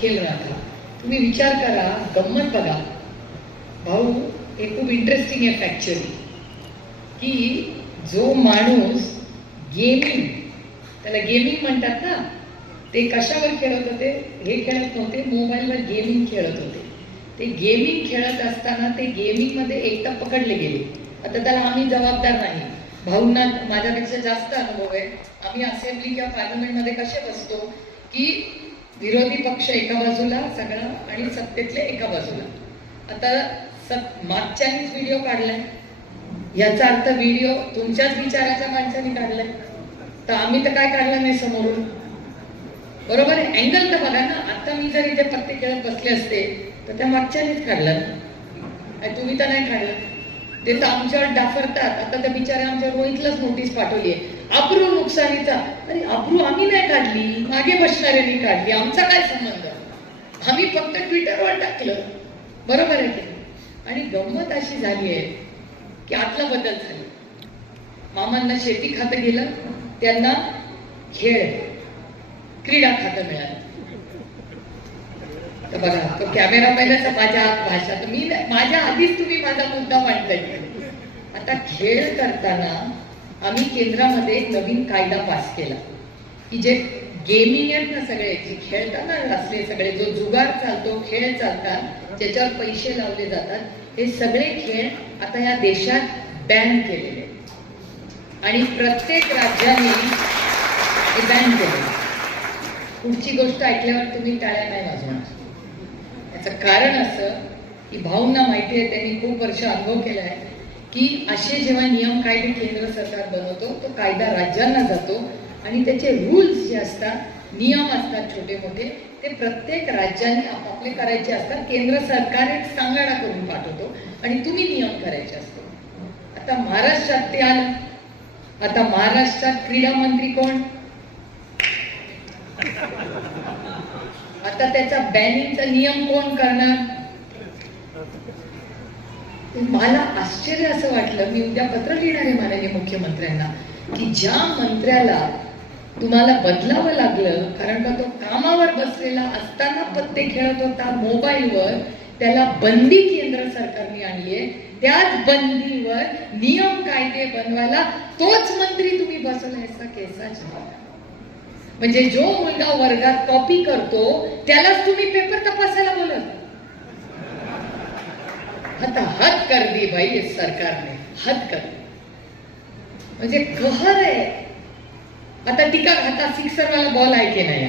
खेळ राखला. तुम्ही विचार करा, गंमत बघा भाऊ, हे खूप इंटरेस्टिंग आहे फॅक्च्युअली, की जो माणूस गेमिंग, त्याला गेमिंग म्हणतात ना, ते कशावर खेळत होते? हे खेळत नव्हते, मोबाईलवर गेमिंग खेळत होते. ते गेमिंग खेळत असताना ते गेमिंगमध्ये एकटा पकडले गेले. आता त्याला आम्ही जबाबदार नाही, भाऊंना माझ्यापेक्षा जास्त अनुभव आहे. आम्ही असेंब्ली किंवा पार्लमेंटमध्ये कसे बसतो की विरोधी पक्ष एका बाजूला सगळा आणि सत्तेतले एका बाजूला. आता मागच्यानीच व्हिडिओ काढलाय, याचा अर्थ व्हिडिओ तुमच्याच विचाराच्या माणसाने काढलाय, तर आम्ही तर काय काढलं नाही समोरून, बरोबर आहे? अँगल तर बघा ना. आता मी जर इथे पत्ते खेळत बसले असते तर त्या मागच्यानीच काढलं, तुम्ही तर नाही काढलं. ते तर आमच्यावर डाफरतात. आता त्या बिचाऱ्या आमच्या रोहितलाच नोटीस पाठवली आहे, अब्रू नुकसानीचा. अरे अब्रू आम्ही नाही काढली, मागे बसणाऱ्यांनी काढली, आमचा काय संबंध? आम्ही फक्त ट्विटरवर टाकलं, बरोबर आहे की? आणि गंमत अशी झाली आहे की आतला बदल झाला. मामांना शेती खातं गेलं, त्यांना खेळ क्रीडा खातं मिळालं. तर बघा, तो कॅमेरा पाहिला माझ्या भाषा, तर मी माझ्या आधीच तुम्ही माझा मुद्दा मांडताय. आता खेळ करताना आम्ही केंद्रामध्ये एक नवीन कायदा पास केला की जे गेमिंग आहेत ना, सगळे जे खेळताना असले सगळे, जो जुगार चालतो, खेळ चालतात, ज्याच्यावर पैसे लावले जातात, हे सगळे खेळ आता या देशात बॅन केलेले आणि प्रत्येक राज्याने हे बॅन केले. पुढची गोष्ट ऐकल्यावर तुम्ही टाळ्या नाही वाजवणार. याचं कारण असं की भाऊंना माहिती आहे, त्यांनी खूप वर्ष अनुभव केला आहे की असे जेव्हा नियम कायदे केंद्र सरकार बनवतो, तो कायदा राज्यांना जातो आणि त्याचे रूल्स जे असतात, नियम असतात छोटे मोठे, ते प्रत्येक राज्यांनी आपापले करायचे असतात. केंद्र सरकार एक सांगाडा करून पाठवतो आणि तुम्ही नियम करायचे असतो. आता महाराष्ट्रात ते आलं. आता महाराष्ट्रात क्रीडा मंत्री कोण? आता त्याचा बॅनिंगचा नियम कोण करणार? मला आश्चर्य असं वाटलं, मी उद्या पत्र लिहिणार आहे माननीय मुख्यमंत्र्यांना, की ज्या मंत्र्याला तुम्हाला बदलावं लागलं कारण का तो कामावर बसलेला असताना पत्ते खेळत होता मोबाईलवर, त्याला बंदी केंद्र सरकारने आणली आहे. त्याच बंदीवर नियम कायदे बनवायला तोच मंत्री तुम्ही बसवला, याचा केसाच भाग. म्हणजे जो मुलगा वर्गात कॉपी करतो त्यालाच तुम्ही पेपर तपासायला बोलत. आता हद कर दी भाई इस सरकारने, हद कर. म्हणजे कहर आहे. आता टीका खाता सिक्सर वाला बॉल आहे की नाही?